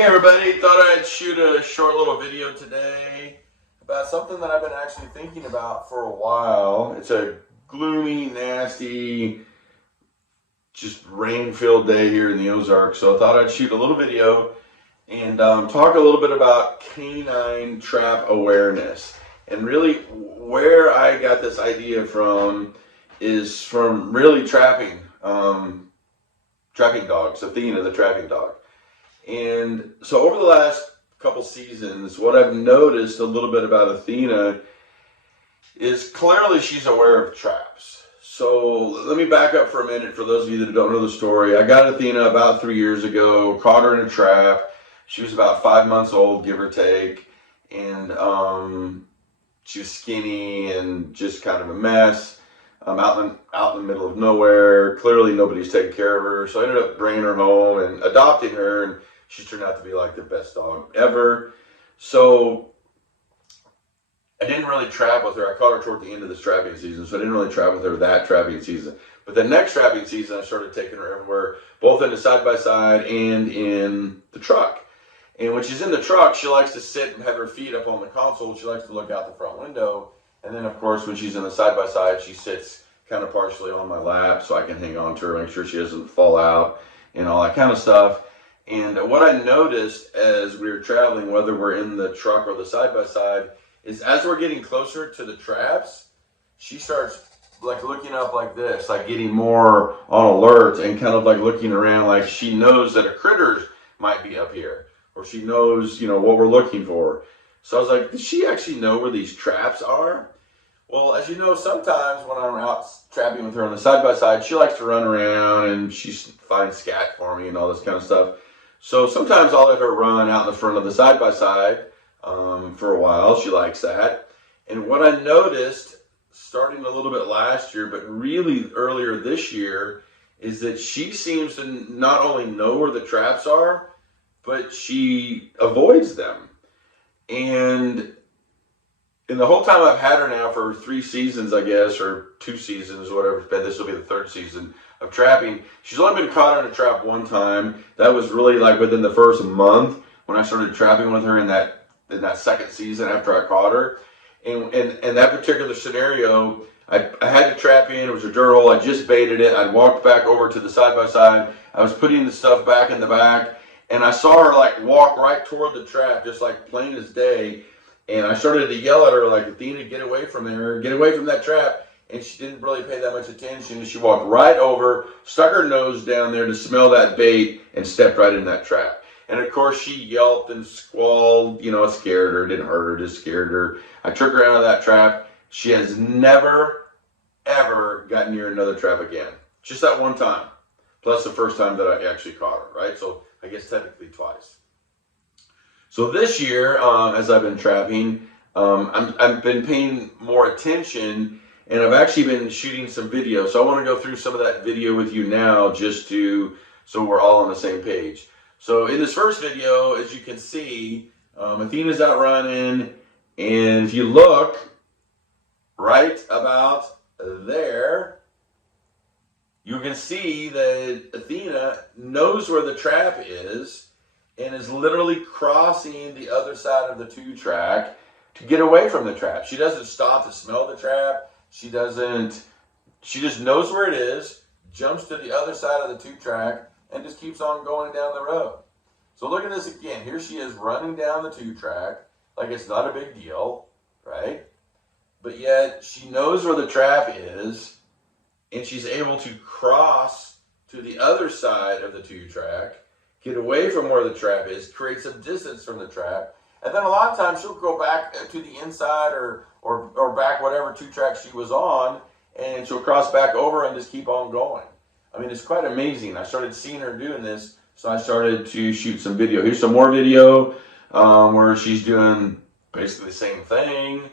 Hey everybody, thought I'd shoot a short little video today about something that I've been actually thinking about for a while. It's a gloomy, nasty, just rain-filled day here in the Ozarks, so I thought I'd shoot a little video and talk a little bit about canine trap awareness. And really where I got this idea from is from really trapping dogs, Athena, the trapping dog. And so over the last couple seasons, what I've noticed a little bit about Athena is clearly she's aware of traps. So let me back up for a minute for those of you that don't know the story. I got Athena about 3 years ago, caught her in a trap. She was about 5 months old, give or take. And she was skinny and just kind of a mess. Out in the middle of nowhere. Clearly nobody's taking care of her. So I ended up bringing her home and adopting her. And she turned out to be like the best dog ever. So I didn't really trap with her. I caught her toward the end of this trapping season, so I didn't really trap with her that trapping season. But the next trapping season, I started taking her everywhere, both in the side-by-side and in the truck. And when she's in the truck, she likes to sit and have her feet up on the console. She likes to look out the front window. And then, of course, when she's in the side-by-side, she sits kind of partially on my lap so I can hang on to her, make sure she doesn't fall out and all that kind of stuff. And what I noticed as we were traveling, whether we're in the truck or the side-by-side, is as we're getting closer to the traps, she starts like looking up like this, like getting more on alert and kind of like looking around like she knows that a critter might be up here, or she knows, what we're looking for. So I was like, does she actually know where these traps are? Well, as you know, sometimes when I'm out trapping with her on the side-by-side, she likes to run around and she finds scat for me and all this kind of stuff. So sometimes I'll let her run out in the front of the side-by-side for a while. She likes that. And what I noticed, starting a little bit last year, but really earlier this year, is that she seems to not only know where the traps are, but she avoids them. And the whole time I've had her now for 3 seasons, I guess, or 2 seasons, whatever it's been, this will be the 3rd season of trapping. She's only been caught in a trap one time. That was really like within the first month when I started trapping with her in that 2nd season after I caught her. And that particular scenario, I had to trap in. It was a dirt hole. I just baited it. I walked back over to the side-by-side. I was putting the stuff back in the back. And I saw her like walk right toward the trap, just like plain as day. And I started to yell at her like, Athena, get away from there. Get away from that trap. And she didn't really pay that much attention. She walked right over, stuck her nose down there to smell that bait, and stepped right in that trap. And of course, she yelped and squalled. It scared her. It didn't hurt her. It just scared her. I took her out of that trap. She has never, ever gotten near another trap again. Just that one time. Plus the first time that I actually caught her, right? So I guess technically twice. So this year, as I've been trapping, I've been paying more attention, and I've actually been shooting some video. So I want to go through some of that video with you now, so we're all on the same page. So in this first video, as you can see, Athena's out running, and if you look right about there, you can see that Athena knows where the trap is and is literally crossing the other side of the 2-track to get away from the trap. She doesn't stop to smell the trap. She just knows where it is, jumps to the other side of the 2-track, and just keeps on going down the road. So look at this again. Here she is running down the 2-track like it's not a big deal, right? But yet she knows where the trap is, and she's able to cross to the other side of the 2-track, get away from where the trap is, create some distance from the trap, and then a lot of times she'll go back to the inside or back whatever 2-track she was on, and she'll cross back over and just keep on going. I mean, it's quite amazing. I started seeing her doing this, so I started to shoot some video. Here's some more video where she's doing basically the same thing.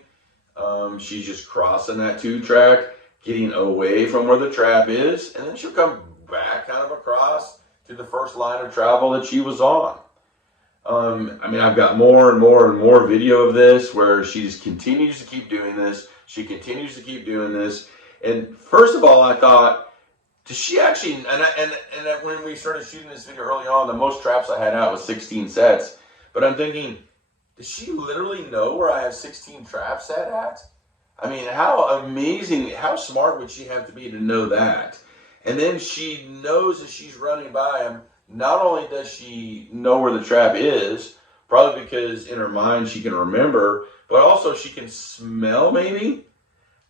She's just crossing that 2-track, getting away from where the trap is, and then she'll come back kind of across to the first line of travel that she was on. I've got more and more and more video of this where she just continues to keep doing this. She continues to keep doing this. And first of all, I thought, does she actually, when we started shooting this video early on, the most traps I had out was 16 sets. But I'm thinking, does she literally know where I have 16 traps set at? I mean, how amazing, how smart would she have to be to know that? And then she knows as she's running by him, not only does she know where the trap is, probably because in her mind she can remember, but also she can smell maybe.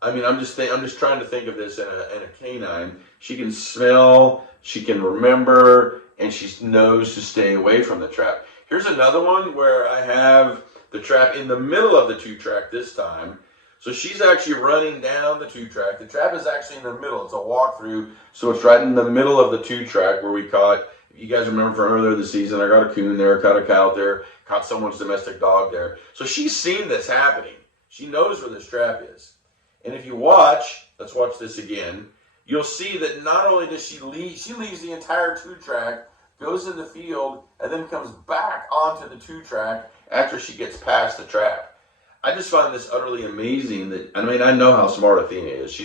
I mean, I'm just trying to think of this in a canine. She can smell, she can remember, and she knows to stay away from the trap. Here's another one where I have the trap in the middle of the 2-track this time. So she's actually running down the 2-track. The trap is actually in the middle. It's a walkthrough, so it's right in the middle of the 2-track where we caught. If you guys remember from earlier this season, I got a coon there, caught a cow there, caught someone's domestic dog there. So she's seen this happening. She knows where this trap is. And if you watch, let's watch this again, you'll see that not only does she leaves the entire 2-track, goes in the field, and then comes back onto the 2-track after she gets past the trap. I just find this utterly amazing that, I mean, I know how smart Athena is.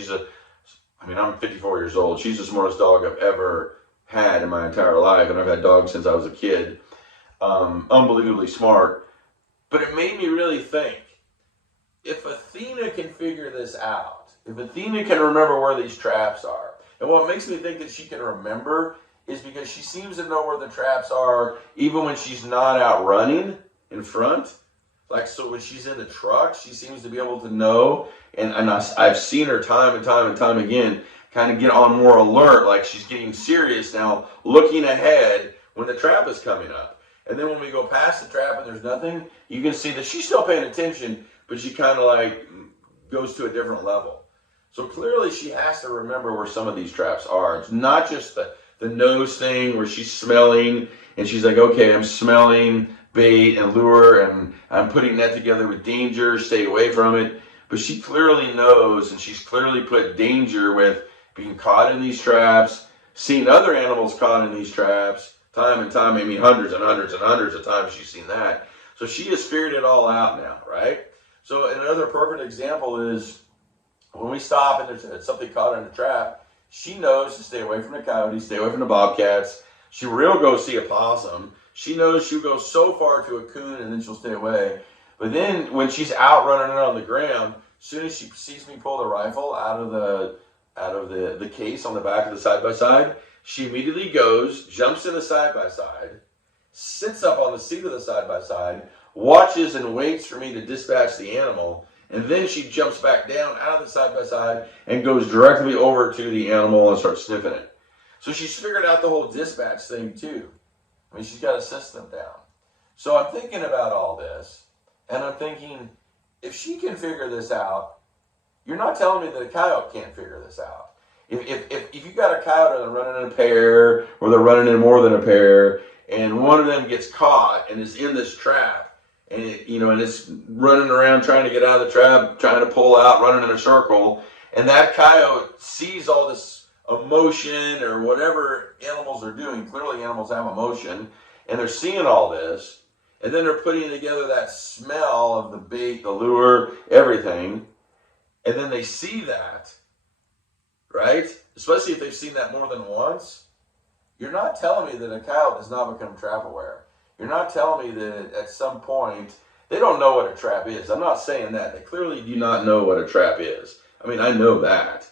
I'm 54 years old. She's the smartest dog I've ever had in my entire life, and I've had dogs since I was a kid. Unbelievably smart. But it made me really think, if Athena can figure this out, if Athena can remember where these traps are, and what makes me think that she can remember is because she seems to know where the traps are even when she's not out running in front. Like, so when she's in the truck, she seems to be able to know, and I've seen her time and time again kind of get on more alert, like she's getting serious now, looking ahead when the trap is coming up. And then when we go past the trap and there's nothing, you can see that she's still paying attention, but she kind of like goes to a different level. So clearly she has to remember where some of these traps are. It's not just the nose thing where she's smelling and she's like, okay, I'm smelling bait and lure and I'm putting that together with danger, stay away from it. But she clearly knows, and she's clearly put danger with being caught in these traps, seen other animals caught in these traps, time and time, maybe hundreds and hundreds and hundreds of times she's seen that. So she has figured it all out now, right? So another perfect example is when we stop and there's something caught in a trap, she knows to stay away from the coyotes, stay away from the bobcats. She will go see a possum. She knows she'll go so far to a coon and then she'll stay away. But then when she's out running on the ground, as soon as she sees me pull the rifle out of the case on the back of the side-by-side, she immediately goes, jumps in the side-by-side, sits up on the seat of the side-by-side, watches and waits for me to dispatch the animal, and then she jumps back down out of the side-by-side and goes directly over to the animal and starts sniffing it. So she's figured out the whole dispatch thing too. I mean, she's got a system down. So I'm thinking about all this, and I'm thinking, if she can figure this out, you're not telling me that a coyote can't figure this out. If you got a coyote and they're running in a pair, or they're running in more than a pair, and one of them gets caught and is in this trap, and it's running around trying to get out of the trap, trying to pull out, running in a circle, and that coyote sees all this emotion or whatever animals are doing. Clearly animals have emotion, and they're seeing all this, and then they're putting together that smell of the bait, the lure, everything, and then they see that, right? Especially if they've seen that more than once. You're not telling me that a coyote does not become trap aware. You're not telling me that at some point they don't know what a trap is. I'm not saying that. They clearly do not know what a trap is. I mean, I know that.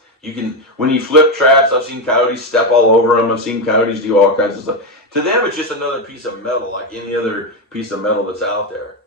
When you flip traps, I've seen coyotes step all over them. I've seen coyotes do all kinds of stuff. To them, it's just another piece of metal, like any other piece of metal that's out there.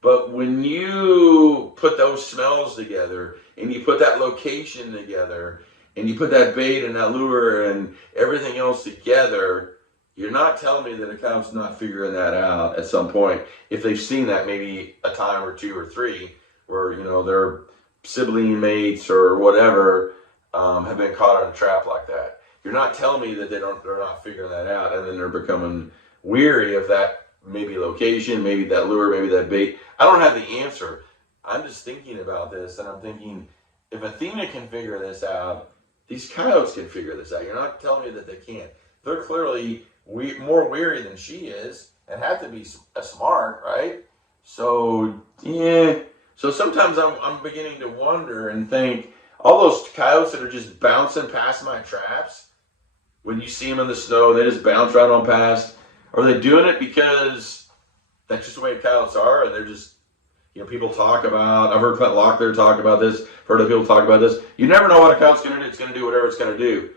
But when you put those smells together, and you put that location together, and you put that bait and that lure and everything else together, you're not telling me that a coyote's not figuring that out at some point. If they've seen that maybe a time or two or three, where their sibling mates or whatever have been caught in a trap like that. You're not telling me that they're not figuring that out, and then they're becoming weary of that maybe location, maybe that lure, maybe that bait. I don't have the answer. I'm just thinking about this, and I'm thinking, if Athena can figure this out, these coyotes can figure this out. You're not telling me that they can't. They're clearly more weary than she is, and have to be smart, right? So, yeah. So sometimes I'm beginning to wonder and think, all those coyotes that are just bouncing past my traps, when you see them in the snow and they just bounce right on past? Are they doing it because that's just the way coyotes are, and they're just, people talk about, I've heard Clint Locklear talk about this, heard other people talk about this. You never know what a coyote's going to do. It's going to do whatever it's going to do.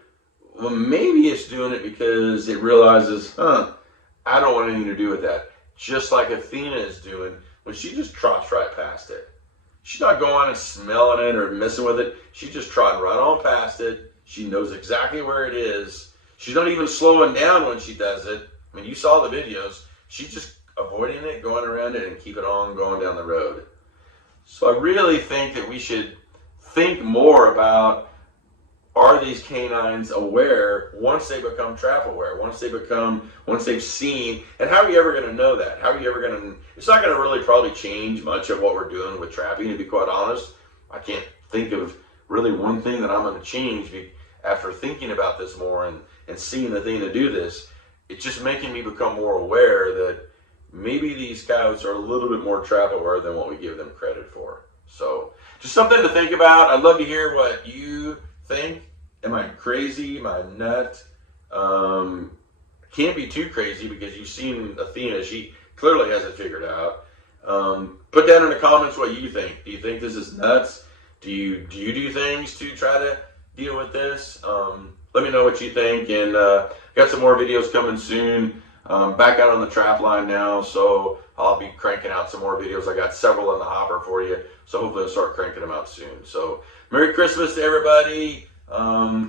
Well, maybe it's doing it because it realizes, I don't want anything to do with that. Just like Athena is doing when she just trots right past it. She's not going and smelling it or messing with it. She's just trotting right on past it. She knows exactly where it is. She's not even slowing down when she does it. I mean, you saw the videos. She's just avoiding it, going around it, and keep it on going down the road. So I really think that we should think more about, are these canines aware once they become trap aware, once they've seen, and how are you ever going to know that? How are you ever going to, it's not going to really probably change much of what we're doing with trapping, to be quite honest. I can't think of really one thing that I'm going to change after thinking about this more and seeing Athena do this. It's just making me become more aware that maybe these coyotes are a little bit more trap aware than what we give them credit for. So just something to think about. I'd love to hear what you think. Am I crazy? Am I nut? Can't be too crazy because you've seen Athena. She clearly has it figured out. Put down in the comments what you think. Do you think this is nuts? Do you do things to try to deal with this? Let me know what you think. And got some more videos coming soon. Back out on the trap line now, so I'll be cranking out some more videos. I got several in the hopper for you, so hopefully I'll start cranking them out soon. So Merry Christmas to everybody.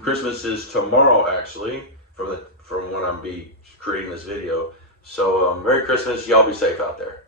Christmas is tomorrow, actually, from when I'm creating this video. So Merry Christmas. Y'all be safe out there.